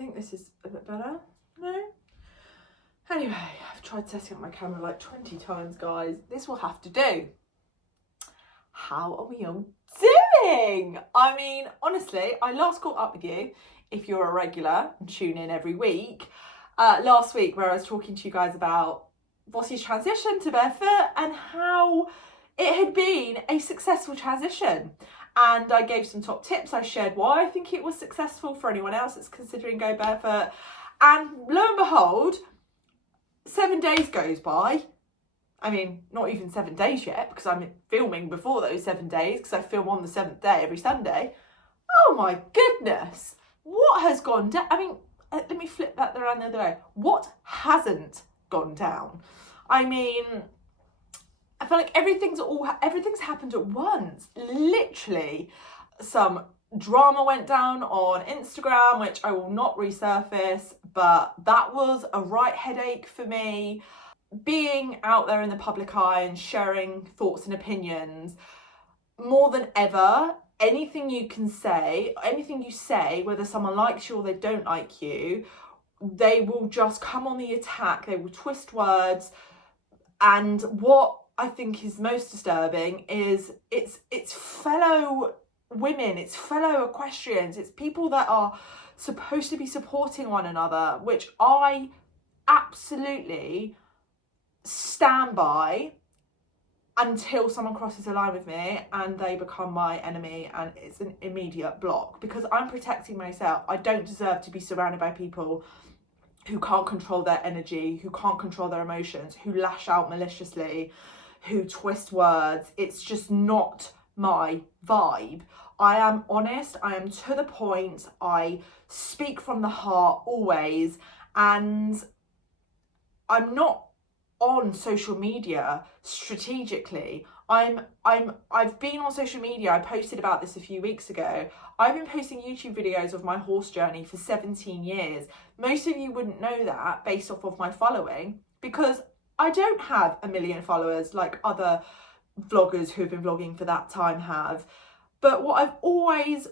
think this is a bit better. No? Anyway, I've tried setting up my camera like 20 times, guys. This will have to do. How are we all doing? I mean, honestly, I last caught up with you, if you're a regular and tune in every week, last week, where I was talking to you guys about Vossi's transition to barefoot and how it had been a successful transition. And I gave some top tips. I shared why I think it was successful for anyone else that's considering go barefoot. And lo and behold, 7 days goes by. I mean, not even 7 days yet, because I'm filming before those 7 days, because I film on the 7th day every Sunday. Oh my goodness, what has gone down? I mean, let me flip that around the other way. What hasn't gone down? I mean, I feel like everything's happened at once. Literally, some drama went down on Instagram, which I will not resurface, but that was a right headache for me. Being out there in the public eye and sharing thoughts and opinions, more than ever, anything you say, whether someone likes you or they don't like you, they will just come on the attack. They will twist words. And what I think is most disturbing is it's fellow women, it's fellow equestrians, it's people that are supposed to be supporting one another, which I absolutely stand by until someone crosses a line with me and they become my enemy and it's an immediate block, because I'm protecting myself. I don't deserve to be surrounded by people who can't control their energy, who can't control their emotions, who lash out maliciously, who twist words. It's just not my vibe. I am honest, I am to the point, I speak from the heart always, and I'm not on social media strategically. I've been on social media, I posted about this a few weeks ago. I've been posting YouTube videos of my horse journey for 17 years. Most of you wouldn't know that based off of my following, because I don't have 1 million followers like other vloggers who have been vlogging for that time have. But what I've always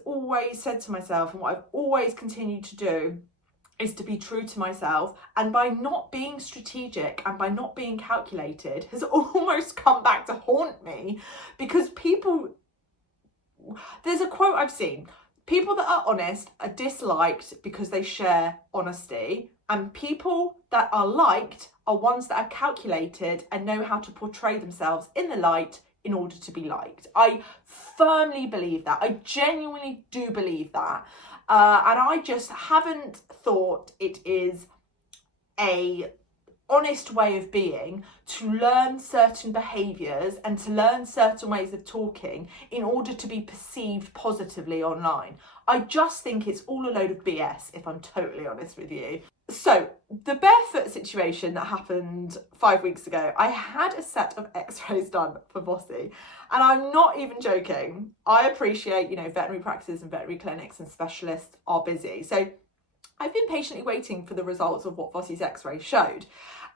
said to myself, and what I've always continued to do, is to be true to myself. And by not being strategic and by not being calculated has almost come back to haunt me, because there's a quote I've seen: people that are honest are disliked because they share honesty, and people that are liked are ones that are calculated and know how to portray themselves in the light in order to be liked. I firmly believe that. I genuinely do believe that. And I just haven't thought it is a honest way of being to learn certain behaviours and to learn certain ways of talking in order to be perceived positively online. I just think it's all a load of BS, if I'm totally honest with you. So the barefoot situation that happened 5 weeks ago, I had a set of x-rays done for Vossi, and I'm not even joking. I appreciate, veterinary practices and veterinary clinics and specialists are busy. So I've been patiently waiting for the results of what Vossi's x-ray showed.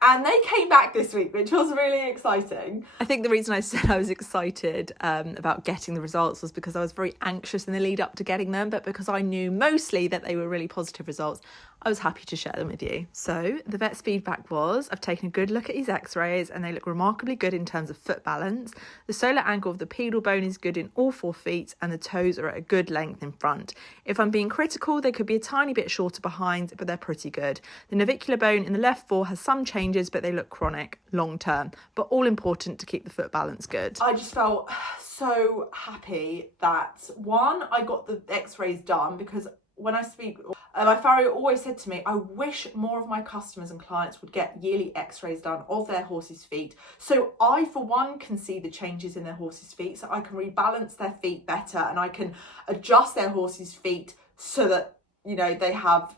And they came back this week, which was really exciting. I think the reason I said I was excited about getting the results was because I was very anxious in the lead up to getting them, but because I knew mostly that they were really positive results, I was happy to share them with you. So the vet's feedback was, I've taken a good look at his x-rays and they look remarkably good in terms of foot balance. The solar angle of the pedal bone is good in all 4 feet and the toes are at a good length in front. If I'm being critical, they could be a tiny bit shorter behind, but they're pretty good. The navicular bone in the left fore has some changes, but they look chronic long term, but all important to keep the foot balance good. I just felt so happy that, one, I got the x-rays done, because when I speak, my farrier always said to me, I wish more of my customers and clients would get yearly x-rays done of their horses' feet. So I, for one, can see the changes in their horses' feet, so I can rebalance their feet better and I can adjust their horses' feet so that, they have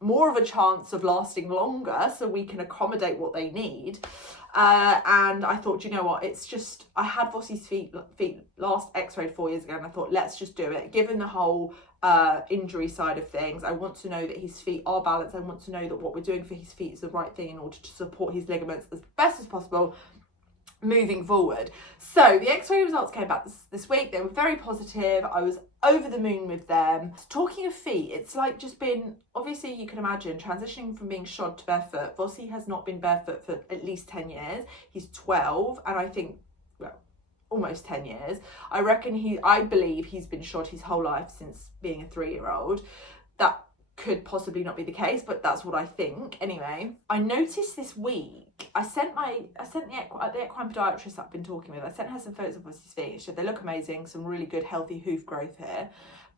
more of a chance of lasting longer, so we can accommodate what they need. And I thought, it's just, I had Vossi's feet last x-rayed 4 years ago, and I thought, let's just do it. Given the whole injury side of things, I want to know that his feet are balanced. I want to know that what we're doing for his feet is the right thing in order to support his ligaments as best as possible moving forward. So the x-ray results came back this week. They were very positive. I was over the moon with them. Talking of feet, it's like just been, obviously you can imagine, transitioning from being shod to barefoot. Vossi has not been barefoot for at least 10 years. He's 12, and I think, well, almost 10 years. I believe he's been shod his whole life since being a 3-year-old. That could possibly not be the case, but that's what I think. Anyway, I noticed this week, I sent the equine podiatrist that I've been talking with, I sent her some photos of Vossi's feet. She said they look amazing, some really good healthy hoof growth here.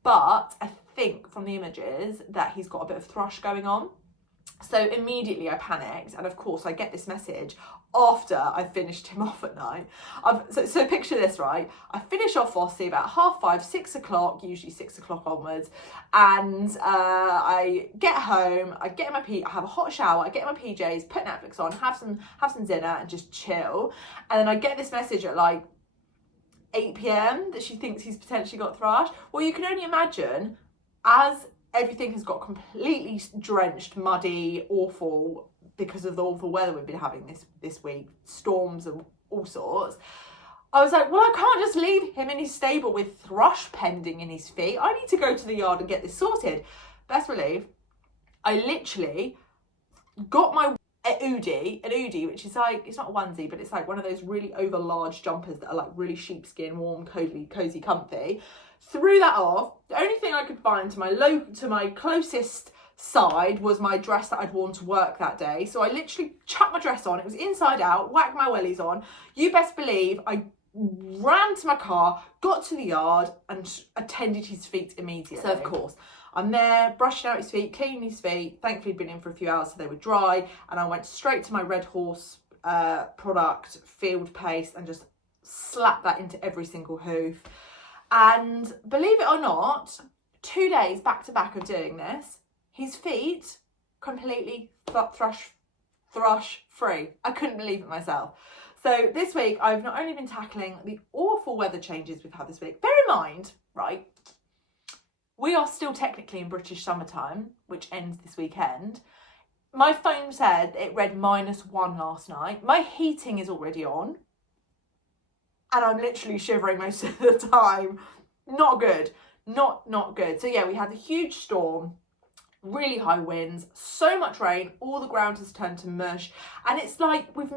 But I think from the images that he's got a bit of thrush going on. So immediately I panicked, and of course I get this message after I finished him off at night. So picture this, right? I finish off Vossi about 5:30, 6 o'clock, usually 6 o'clock onwards, and I get home, I have a hot shower, I get in my PJs, put Netflix on, have some dinner and just chill. And then I get this message at like 8 p.m. that she thinks he's potentially got thrush. Well, you can only imagine, as everything has got completely drenched, muddy, awful, because of the awful weather we've been having this week, storms and all sorts. I was like, well, I can't just leave him in his stable with thrush pending in his feet. I need to go to the yard and get this sorted. Best believe, I literally got my an Udi, which is like, it's not a onesie, but it's like one of those really over large jumpers that are like really sheepskin, warm, cozy, comfy. Threw that off. The only thing I could find to my closest side was my dress that I'd worn to work that day. So I literally chucked my dress on. It was inside out, whacked my wellies on. You best believe I ran to my car, got to the yard and attended his feet immediately. So of course, I'm there, brushing out his feet, cleaning his feet. Thankfully, he'd been in for a few hours so they were dry. And I went straight to my Red Horse product, Field Paste, and just slapped that into every single hoof. And believe it or not, 2 days back to back of doing this, his feet completely thrush free. I couldn't believe it myself. So this week, I've not only been tackling the awful weather changes we've had this week. Bear in mind, right, we are still technically in British summertime, which ends this weekend. My phone said it read -1 last night. My heating is already on. And I'm literally shivering most of the time. Not good. Not good. So yeah, we had a huge storm, really high winds, so much rain, all the ground has turned to mush. And it's like we've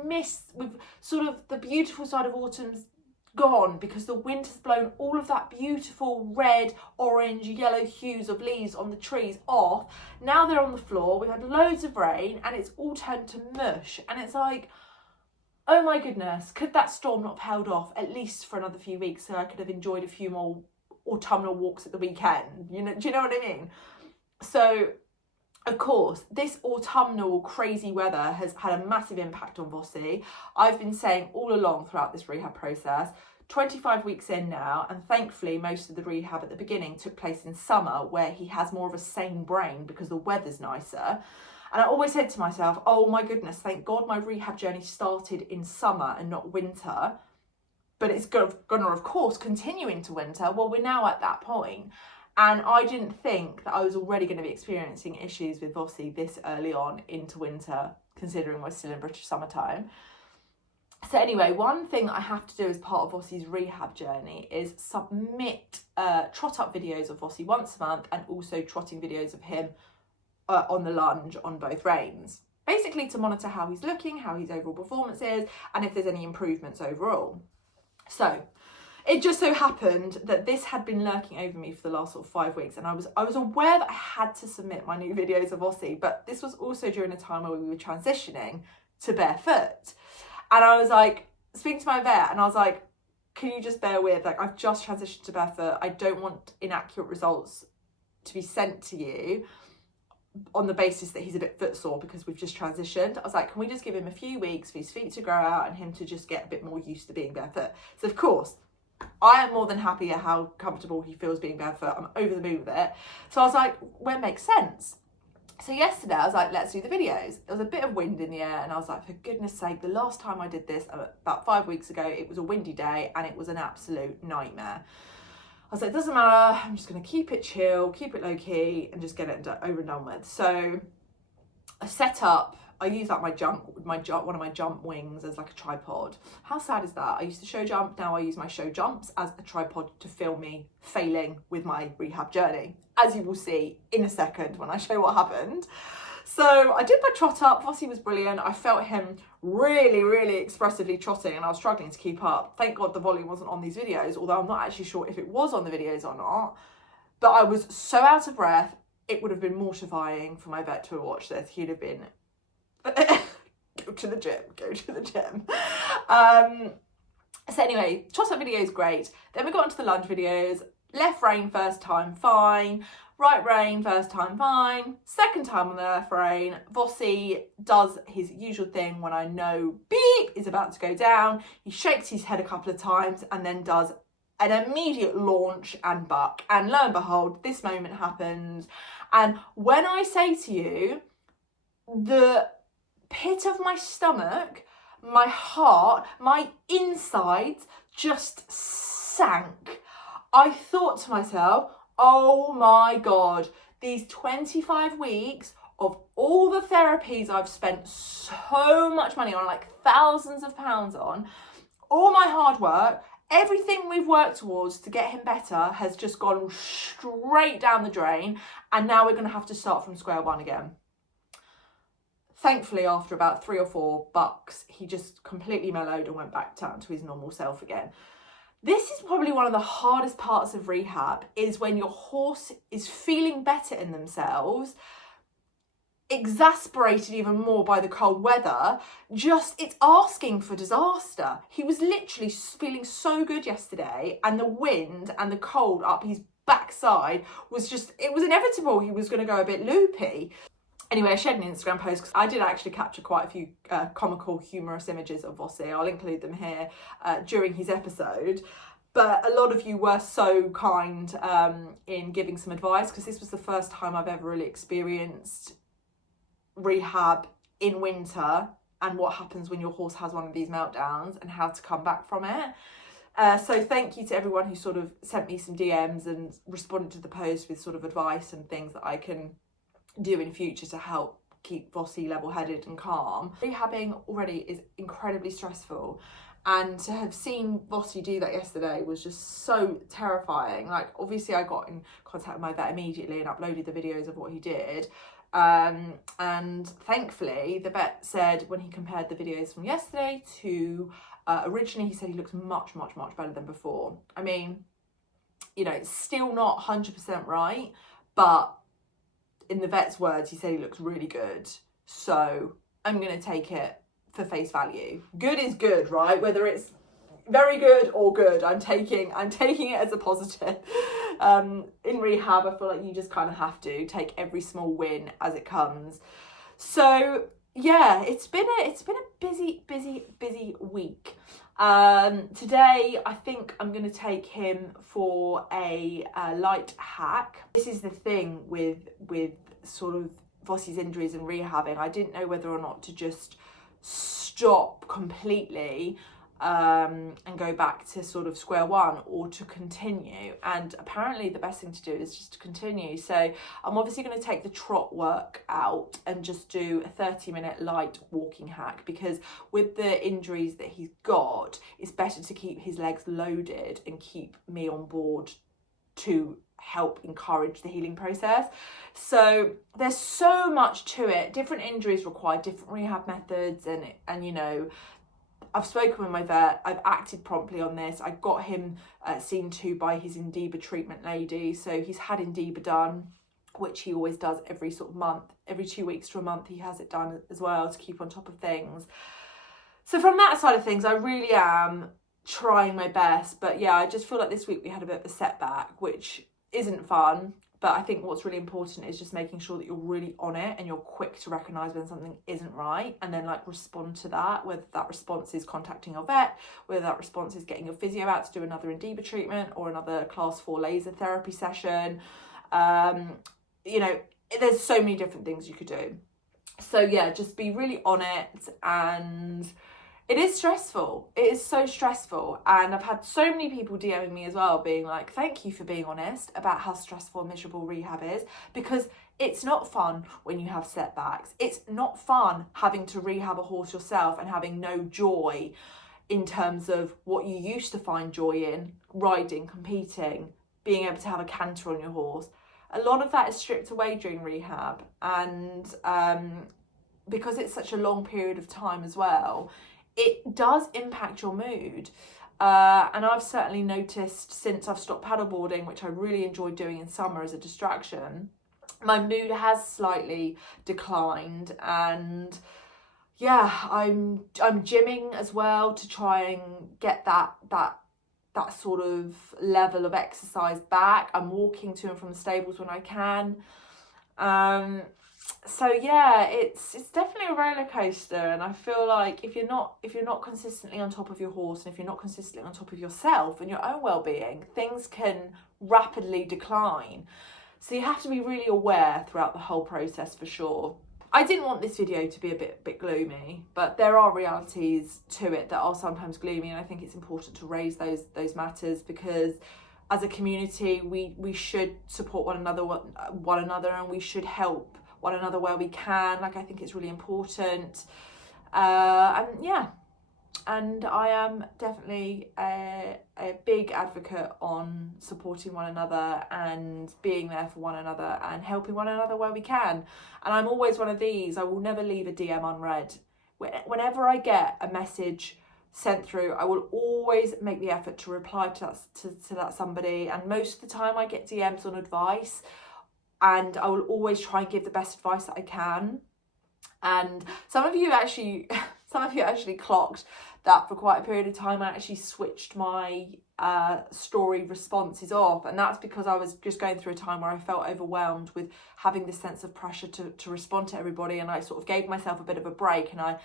sort of the beautiful side of autumn's gone, because the wind has blown all of that beautiful red, orange, yellow hues of leaves on the trees off. Now they're on the floor. We had loads of rain and it's all turned to mush. And it's like, oh my goodness, could that storm not have held off at least for another few weeks so I could have enjoyed a few more autumnal walks at the weekend? Do you know what I mean? So, of course, this autumnal crazy weather has had a massive impact on Vossi. I've been saying all along throughout this rehab process, 25 weeks in now, and thankfully most of the rehab at the beginning took place in summer, where he has more of a sane brain because the weather's nicer. And I always said to myself, oh my goodness, thank God my rehab journey started in summer and not winter. But it's going to, of course, continue into winter. Well, we're now at that point. And I didn't think that I was already going to be experiencing issues with Vossi this early on into winter, considering we're still in British summertime. So anyway, one thing that I have to do as part of Vossi's rehab journey is submit trot up videos of Vossi once a month, and also trotting videos of him on the lunge on both reins, basically to monitor how he's looking, how his overall performance is, and if there's any improvements overall. So it just so happened that this had been lurking over me for the last sort of 5 weeks, and I was aware that I had to submit my new videos of Vossi, but this was also during a time where we were transitioning to barefoot. And I was like, speaking to my vet, and I was like, can you just bear with, like, I've just transitioned to barefoot. I don't want inaccurate results to be sent to you on the basis that he's a bit footsore because we've just transitioned. I was like, can we just give him a few weeks for his feet to grow out and him to just get a bit more used to being barefoot? So of course, I am more than happy at how comfortable he feels being barefoot. I'm over the moon with it. So I was like, well, it makes sense. So yesterday I was like, let's do the videos. There was a bit of wind in the air and I was like, for goodness sake, the last time I did this about 5 weeks ago, it was a windy day and it was an absolute nightmare. I was like, it doesn't matter, I'm just going to keep it chill, keep it low key and just get it over and done with. So I set up I use like one of my jump wings as like a tripod. How sad is that? I used to show jump, now I use my show jumps as a tripod to film me failing with my rehab journey, as you will see in a second when I show what happened. So I did my trot up. Vossi was brilliant. I felt him really, really expressively trotting and I was struggling to keep up. Thank God the volume wasn't on these videos, although I'm not actually sure if it was on the videos or not. But I was so out of breath, it would have been mortifying for my vet to have watched this. He'd have been, go to the gym. So anyway, trot up video is great. Then we got into the lunge videos. Left rein first time, fine. Right rein first time, fine. Second time on the left rein, Vossi does his usual thing when I know beep is about to go down. He shakes his head a couple of times and then does an immediate launch and buck. And lo and behold, this moment happened. And when I say to you, the pit of my stomach, my heart, my insides just sank. I thought to myself, oh my God, these 25 weeks of all the therapies I've spent so much money on, like thousands of pounds on, all my hard work, everything we've worked towards to get him better has just gone straight down the drain. And now we're going to have to start from square one again. Thankfully, after about 3 or 4 bucks, he just completely mellowed and went back down to his normal self again. This is probably one of the hardest parts of rehab, is when your horse is feeling better in themselves, exasperated even more by the cold weather, it's asking for disaster. He was literally feeling so good yesterday, and the wind and the cold up his backside was it was inevitable he was going to go a bit loopy. Anyway, I shared an Instagram post because I did actually capture quite a few comical, humorous images of Vossi. I'll include them here during his episode. But a lot of you were so kind in giving some advice, because this was the first time I've ever really experienced rehab in winter and what happens when your horse has one of these meltdowns and how to come back from it. So thank you to everyone who sort of sent me some DMs and responded to the post with sort of advice and things that I can do in future to help keep Vossi level-headed and calm. Rehabbing already is incredibly stressful, and to have seen Vossi do that yesterday was just so terrifying. Like, obviously I got in contact with my vet immediately and uploaded the videos of what he did, and thankfully the vet said when he compared the videos from yesterday to originally, he said he looks much better than before. I mean, you know, it's still not 100% right, but in the vet's words, he said he looks really good. So I'm going to take it for face value. Good is good, right? Whether it's very good or good, I'm taking it as a positive. In rehab, I feel like you just kind of have to take every small win as it comes. So yeah, it's been a busy week. Today I think I'm going to take him for a light hack. This is the thing with sort of Vossi's injuries and rehabbing. I didn't know whether or not to just stop completely and go back to sort of square one, or to continue. And apparently the best thing to do is just to continue. So I'm obviously going to take the trot work out and just do a 30-minute light walking hack, because with the injuries that he's got, it's better to keep his legs loaded and keep me on board to help encourage the healing process. So there's so much to it. Different injuries require different rehab methods, and you know, I've spoken with my vet, I've acted promptly on this. I got him seen to by his Indiba treatment lady. So he's had Indiba done, which he always does every sort of month, every 2 weeks to a month, he has it done as well to keep on top of things. So from that side of things, I really am trying my best. But yeah, I just feel like this week we had a bit of a setback, which isn't fun. But I think what's really important is just making sure that you're really on it and you're quick to recognise when something isn't right, and then like respond to that, whether that response is contacting your vet, whether that response is getting your physio out to do another Indiba treatment or another class 4 laser therapy session. You know, there's so many different things you could do. So yeah, just be really on it, and It is stressful. It is so stressful. And I've had so many people DMing me as well, being like, thank you for being honest about how stressful and miserable rehab is, because it's not fun when you have setbacks. It's not fun having to rehab a horse yourself and having no joy in terms of what you used to find joy in, riding, competing, being able to have a canter on your horse. A lot of that is stripped away during rehab. And because it's such a long period of time as well, it does impact your mood. And I've certainly noticed since I've stopped paddleboarding, which I really enjoyed doing in summer as a distraction, my mood has slightly declined. And yeah, I'm gymming as well to try and get that sort of level of exercise back. I'm walking to and from the stables when I can. So yeah, it's definitely a roller coaster, and I feel like if you're not consistently on top of your horse, and if you're not consistently on top of yourself and your own well-being, things can rapidly decline. So you have to be really aware throughout the whole process, for sure. I didn't want this video to be a bit gloomy, but there are realities to it that are sometimes gloomy, and I think it's important to raise those matters, because as a community we should support one another, and we should help one another where we can. Like, I think it's really important. And yeah, and I am definitely a big advocate on supporting one another and being there for one another and helping one another where we can. And I'm always one of these, I will never leave a DM unread. Whenever I get a message sent through, I will always make the effort to reply to that somebody, and most of the time I get DMs on advice, and I will always try and give the best advice that I can. And some of you actually clocked that for quite a period of time I actually switched my story responses off, and that's because I was just going through a time where I felt overwhelmed with having this sense of pressure to respond to everybody, and I sort of gave myself a bit of a break, and I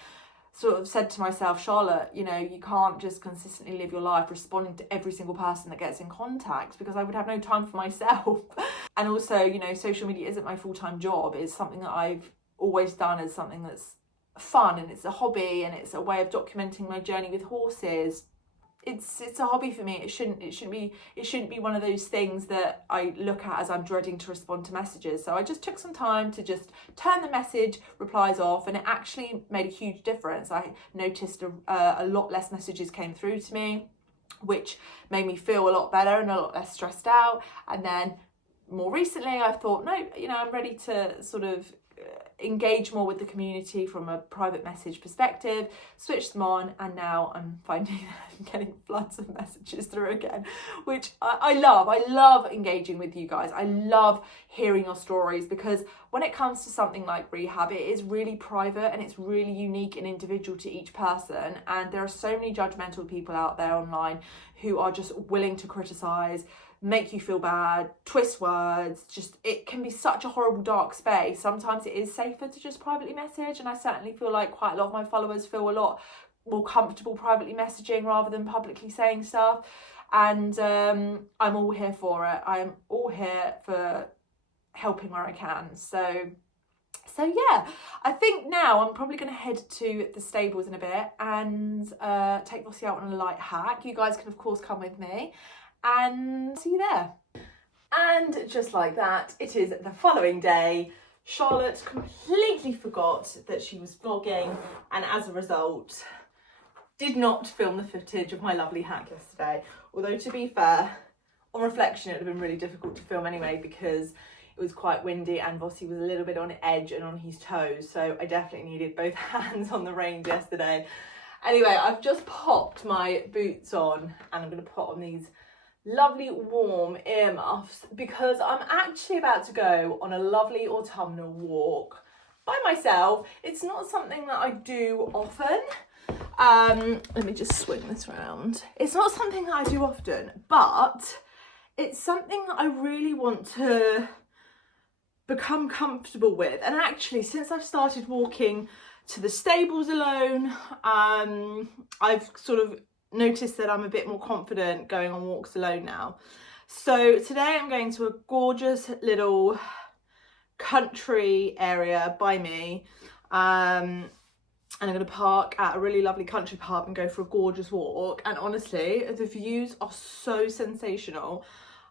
sort of said to myself, Charlotte, you know, you can't just consistently live your life responding to every single person that gets in contact, because I would have no time for myself. And also, you know, social media isn't my full-time job. It's something that I've always done as something that's fun, and it's a hobby, and it's a way of documenting my journey with horses. It's a hobby for me. It shouldn't be one of those things that I look at as I'm dreading to respond to messages. So I just took some time to just turn the message replies off, and it actually made a huge difference. I noticed a lot less messages came through to me, which made me feel a lot better and a lot less stressed out. And then more recently I thought, no, you know, I'm ready to sort of engage more with the community from a private message perspective, switch them on, and now I'm finding I'm getting floods of messages through again, which I love. I love engaging with you guys. I love hearing your stories, because when it comes to something like rehab, it is really private and it's really unique and individual to each person, and there are so many judgmental people out there online who are just willing to criticize, make you feel bad, twist words. Just, it can be such a horrible dark space. Sometimes it is safer to just privately message, and I certainly feel like quite a lot of my followers feel a lot more comfortable privately messaging rather than publicly saying stuff. And I'm all here for it. I'm all here for helping where I can. So yeah, I think now I'm probably going to head to the stables in a bit and take Vossi out on a light hack. You guys can of course come with me, and see you there. And just like that, it is the following day. Charlotte completely forgot that she was vlogging, and as a result did not film the footage of my lovely hack yesterday. Although, to be fair, on reflection it would have been really difficult to film anyway, because it was quite windy and Vossi was a little bit on edge and on his toes, so I definitely needed both hands on the reins yesterday. Anyway, I've just popped my boots on, and I'm going to put on these lovely warm earmuffs, because I'm actually about to go on a lovely autumnal walk by myself. It's not something that I do often. Let me just swing this round. It's not something that I do often, but it's something that I really want to become comfortable with. And actually, since I've started walking to the stables alone, I've sort of noticed that I'm a bit more confident going on walks alone now. So today I'm going to a gorgeous little country area by me. and I'm going to park at a really lovely country pub and go for a gorgeous walk. And honestly, the views are so sensational.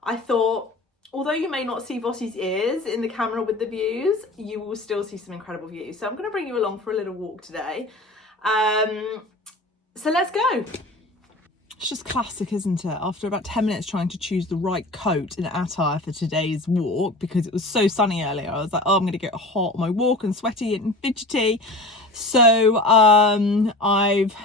I thought, although you may not see Vossi's ears in the camera with the views, you will still see some incredible views. So I'm going to bring you along for a little walk today. So let's go. It's just classic, isn't it? After about 10 minutes trying to choose the right coat and attire for today's walk, because it was so sunny earlier, I was like, oh, I'm going to get hot on my walk and sweaty and fidgety. So I've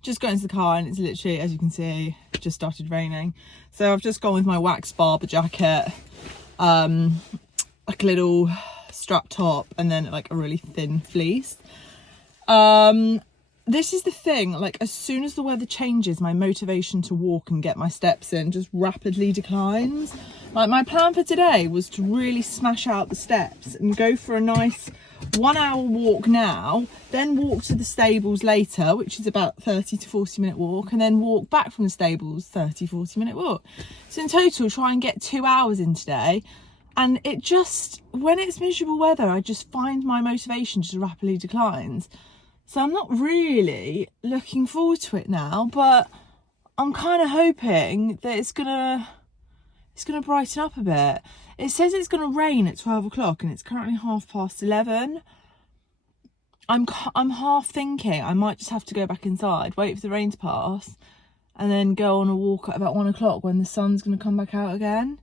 just got into the car and it's literally, as you can see, just started raining. So I've just gone with my wax barber jacket, like a little strap top, and then like a really thin fleece. This is the thing, like as soon as the weather changes, my motivation to walk and get my steps in just rapidly declines. Like my plan for today was to really smash out the steps and go for a nice 1 hour walk now, then walk to the stables later, which is about 30 to 40 minute walk, and then walk back from the stables, 30-40 minute walk. So in total, try and get 2 hours in today. And it just, when it's miserable weather, I just find my motivation just rapidly declines. So I'm not really looking forward to it now, but I'm kind of hoping that it's gonna brighten up a bit. It says it's gonna rain at 12 o'clock and it's currently 11:30. I'm half thinking I might just have to go back inside, wait for the rain to pass, and then go on a walk at about 1 o'clock when the sun's gonna come back out again.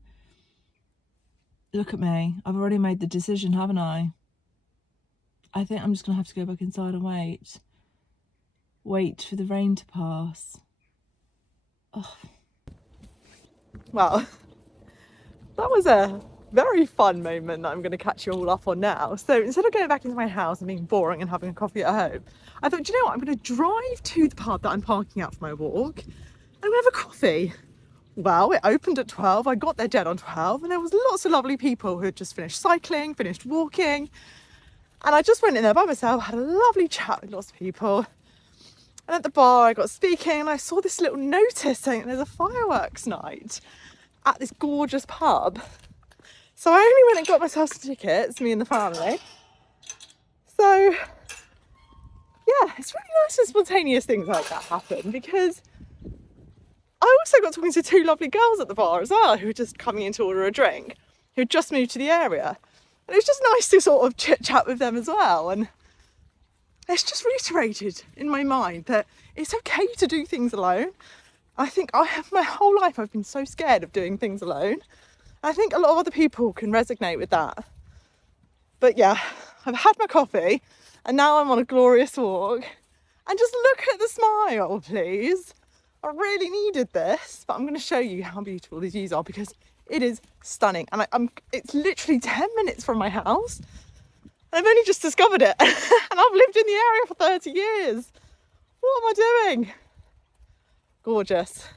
Look at me, I've already made the decision, haven't I? I think I'm just going to have to go back inside and wait for the rain to pass. Oh. Well, that was a very fun moment that I'm going to catch you all up on now. So instead of going back into my house and being boring and having a coffee at home, I thought, do you know what? I'm going to drive to the pub that I'm parking at for my walk and I'm going to have a coffee. Well, it opened at 12. I got there dead on 12 and there was lots of lovely people who had just finished cycling, finished walking. And I just went in there by myself, had a lovely chat with lots of people. And at the bar, I got speaking and I saw this little notice saying that there's a fireworks night at this gorgeous pub. So I only went and got myself some tickets, me and the family. So, yeah, it's really nice when spontaneous things like that happen, because I also got talking to 2 lovely girls at the bar as well who were just coming in to order a drink, who had just moved to the area. And it's just nice to sort of chit chat with them as well. And it's just reiterated in my mind that it's okay to do things alone. I think I have my whole life, I've been so scared of doing things alone. I think a lot of other people can resonate with that. But yeah, I've had my coffee and now I'm on a glorious walk. And just look at the smile, please. I really needed this, but I'm going to show you how beautiful these views are because it is stunning. And it's literally 10 minutes from my house. And I've only just discovered it. And I've lived in the area for 30 years. What am I doing? Gorgeous.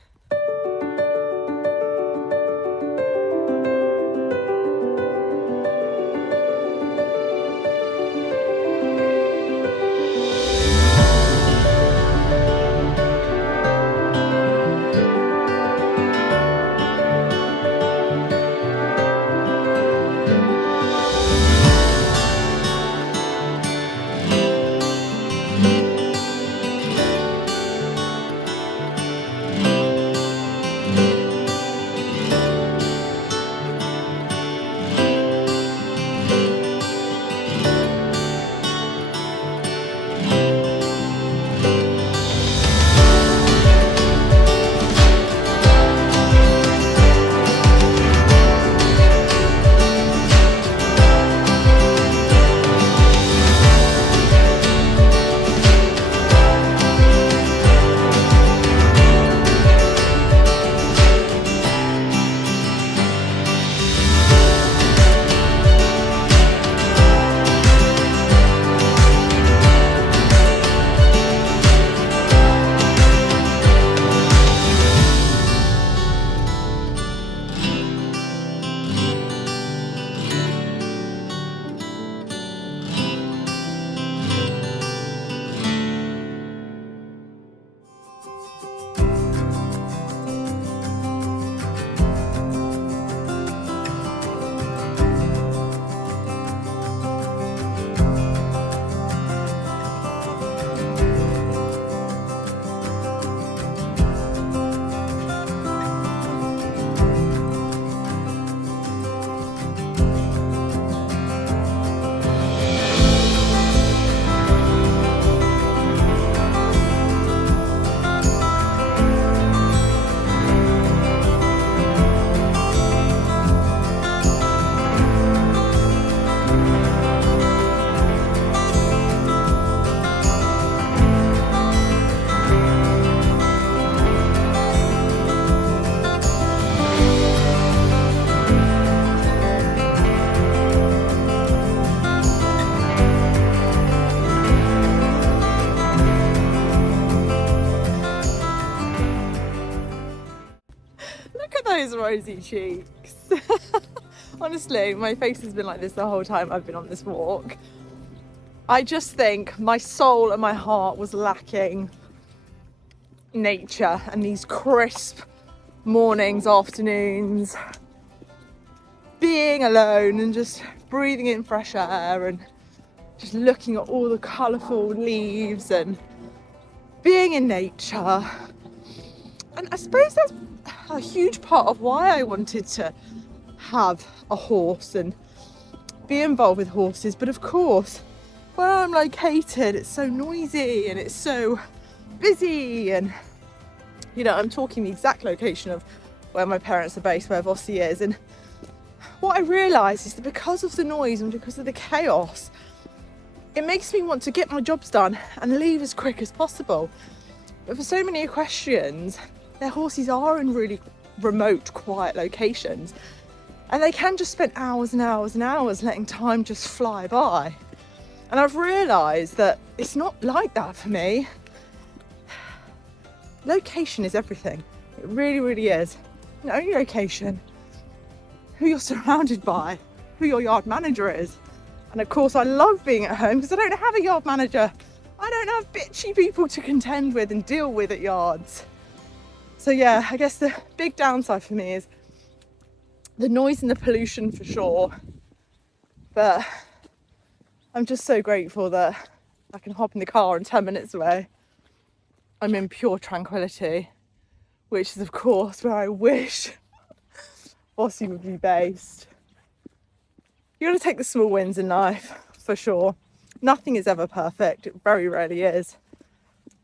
Those rosy cheeks. Honestly, my face has been like this the whole time I've been on this walk. I just think my soul and my heart was lacking nature and these crisp mornings, afternoons, being alone and just breathing in fresh air and just looking at all the colourful leaves and being in nature. And I suppose that's a huge part of why I wanted to have a horse and be involved with horses. But of course, where I'm located, it's so noisy and it's so busy, and you know, I'm talking the exact location of where my parents are based, where Vossi is. And what I realised is that because of the noise and because of the chaos, it makes me want to get my jobs done and leave as quick as possible. But for so many equestrians, their horses are in really remote, quiet locations, and they can just spend hours and hours and hours letting time just fly by. And I've realised that it's not like that for me. Location is everything. It really, really is. Not only location, who you're surrounded by, who your yard manager is. And of course, I love being at home because I don't have a yard manager. I don't have bitchy people to contend with and deal with at yards. So yeah, I guess the big downside for me is the noise and the pollution for sure. But I'm just so grateful that I can hop in the car and 10 minutes away I'm in pure tranquility, which is of course where I wish Vossi would be based. You gotta take the small wins in life, for sure. Nothing is ever perfect, it very rarely is.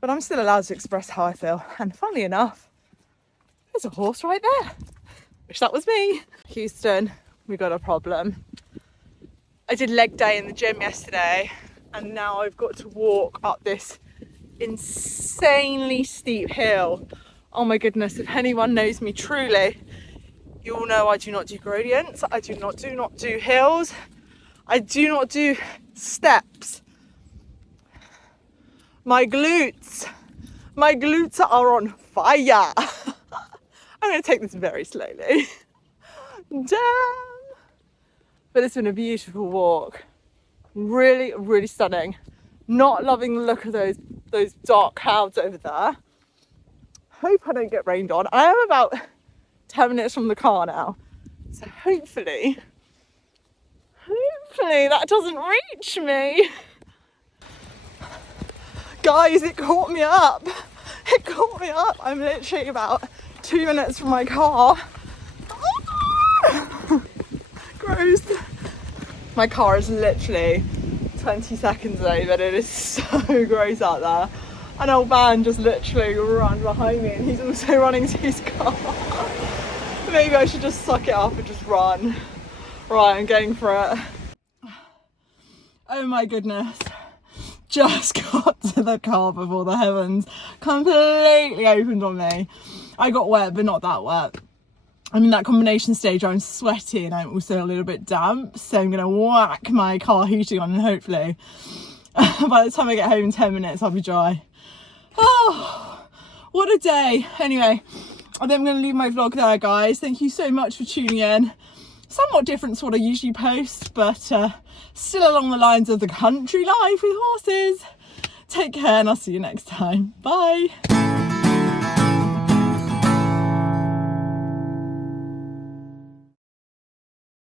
But I'm still allowed to express how I feel. And funnily enough, there's a horse right there. Wish that was me. Houston, we got a problem. I did leg day in the gym yesterday, and now I've got to walk up this insanely steep hill. Oh my goodness, if anyone knows me truly, you all know I do not do gradients. I do not do hills. I do not do steps. My glutes are on fire. I'm going to take this very slowly. Damn. But it's been a beautiful walk. Really, really stunning. Not loving the look of those dark clouds over there. Hope I don't get rained on. I am about 10 minutes from the car now. So hopefully that doesn't reach me. Guys, it caught me up. It caught me up. I'm literally about 2 minutes from my car. Gross. My car is literally 20 seconds away, but it is so gross out there. An old man just literally ran behind me, and he's also running to his car. Maybe I should just suck it up and just run. Right, I'm going for it. Oh my goodness. Just got to the car before the heavens completely opened on me. I got wet, but not that wet. I'm in that combination stage where I'm sweaty and I'm also a little bit damp. So I'm going to whack my car heating on, and hopefully by the time I get home in 10 minutes, I'll be dry. Oh, what a day. Anyway, I think I'm going to leave my vlog there, guys. Thank you so much for tuning in. Somewhat different to what I usually post, but still along the lines of the country life with horses. Take care, and I'll see you next time. Bye.